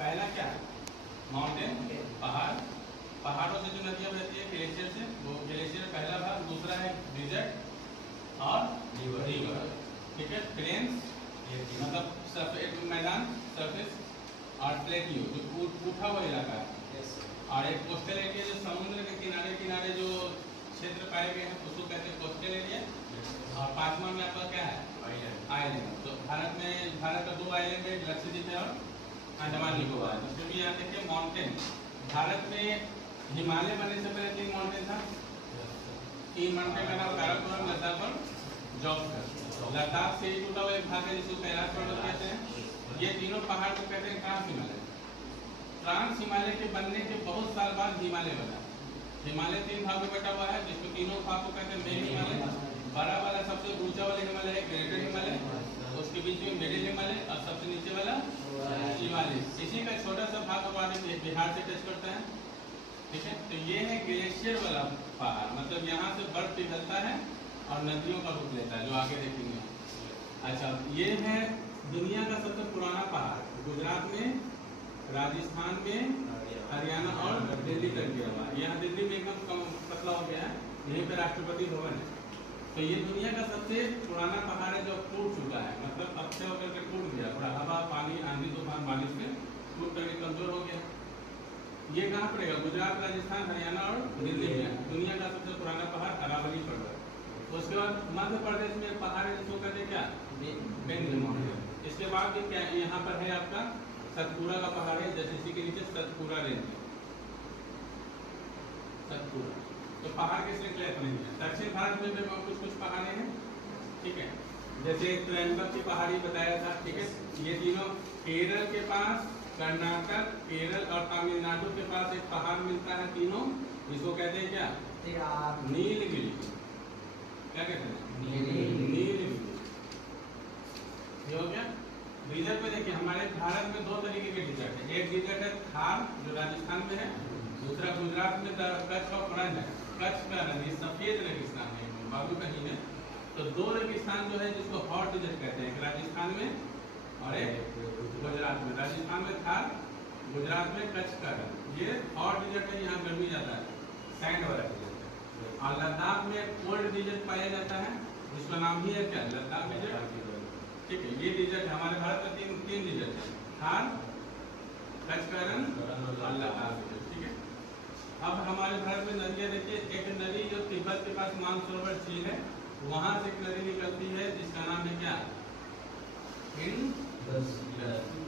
पहला क्या है? माउंटेन, पहाड़। पहाड़ों से जो नदियाँ बहती है ग्लेशियर से, वो ग्लेशियर पहला भाग। दूसरा है डिजर्ट और रिवर। ठीक है, प्लेन्स मतलब एक मैदान, सरफेस, और प्लेटियो जो उठा हुआ इलाका है, और एक कोस्टल एरिया जो समुद्र के किनारे किनारे जो क्षेत्र पाए गए हैं उसको कहते हैं कोस्टल एरिया। और पांचवा में आपका क्या है? आइलैंड। तो भारत का 2 आइलैंड है, लक्षद्वीप है और अंडमान निकोबार। उसमें भी यहाँ देखिए माउंटेन। भारत में हिमालय बनने से पहले 3 माउंटेन था। 3 माउंटेन का नाम काराकोरम, लद्दाख और जॉग्सकर। लद्दाख से ही टूटा हुआ एक भाग है जिसको कैलाश पर्वत कहते हैं। ये तीनों पहाड़ को कहते हैं ट्रांस हिमालय। ट्रांस हिमालय के बनने के बहुत साल बाद हिमालय बना। हिमालय 3 भाग में बटा हुआ है, जिसमें तीनों भाग को कहते हैं मेन हिमालय। बड़ा वाला सबसे ऊंचा वाला हिमालय है ग्रेटर हिमालय, उसके बीच में मिडिल हिमालय, और सबसे नीचे वाला हिमालय। इसी का छोटा सा भाग हमारे बिहार से टच करता है। ठीक है, तो ये है ग्लेशियर वाला पहाड़, मतलब यहाँ से बर्फ पिघलता है और नदियों का रूप लेता है, जो आगे देखेंगे। अच्छा, ये है दुनिया का सबसे पुराना पहाड़। गुजरात में, राजस्थान में, हरियाणा और दिल्ली तक गिरा हुआ है। यहाँ दिल्ली में एकदम कम पतला हो गया है, यहीं पे राष्ट्रपति भवन है। तो ये दुनिया का सबसे पुराना पहाड़ है जो टूट चुका है, मतलब अच्छे होकर के टूट गया। थोड़ा हवा, पानी, आंधी, तूफान, बारिश से टूट करके कमजोर हो गया। ये कहाँ पड़ेगा? गुजरात, राजस्थान, हरियाणा और दिल्ली में दुनिया का सबसे पुराना पहाड़ अरावली पर्वत। उसके बाद मध्य प्रदेश में एक पहाड़ है जिसको कहते हैं क्या? विंध्य माउंटेन। इसके बाद ये क्या यहाँ पर है आपका सतपुड़ा का पहाड़ है, जैसे इसी के नीचे सतपुड़ा रेंज है। सतपुड़ा तो पहाड़ के श्रृंखला इतने हैं। दक्षिण भारत में भी कुछ पहाड़े हैं। ठीक है, जैसे त्रयंबक की पहाड़ी बताया था। ठीक है, ये तीनों केरल के पास, कर्नाटक, केरल और तमिलनाडु के पास एक पहाड़ मिलता है तीनों, जिसको कहते हैं क्या? नीलगिरी। क्या कहते हैं? नीलगिरी। ये हो गया। डिजर्ट में देखिए हमारे भारत में 2 तरीके के डिजर्ट है। एक डिजर्ट है थार जो राजस्थान में है, दूसरा गुजरात में कच्छ और रण है। कच्छ का नदी सफेद रेगिस्तान है, बालू कहीं है। तो 2 रेगिस्तान जो है जिसको हॉट डिजर्ट कहते हैं, एक राजस्थान में और एक गुजरात में। राजस्थान में थार, गुजरात में कच्छ का रण। ये हॉट डिजर्ट है, यहाँ गर्मी ज्यादा है, सैंड वाला डिजर्ट है। और लद्दाख में कोल्ड डिजर्ट पाया जाता है, जिसका नाम ही है क्या? लद्दाख डिजर्ट। ठीक है, ये डिजर्ट हमारे भारत में 3 डिजर्ट है, थार, कच्छ का रण और लद्दाख डिजर्ट। ठीक है, अब हमारे भारत में नदियाँ देखिए, एक नदी जो तिब्बत के पास मानसरोवर झील है, वहां से एक नदी निकलती है जिसका नाम है क्या? इंडस।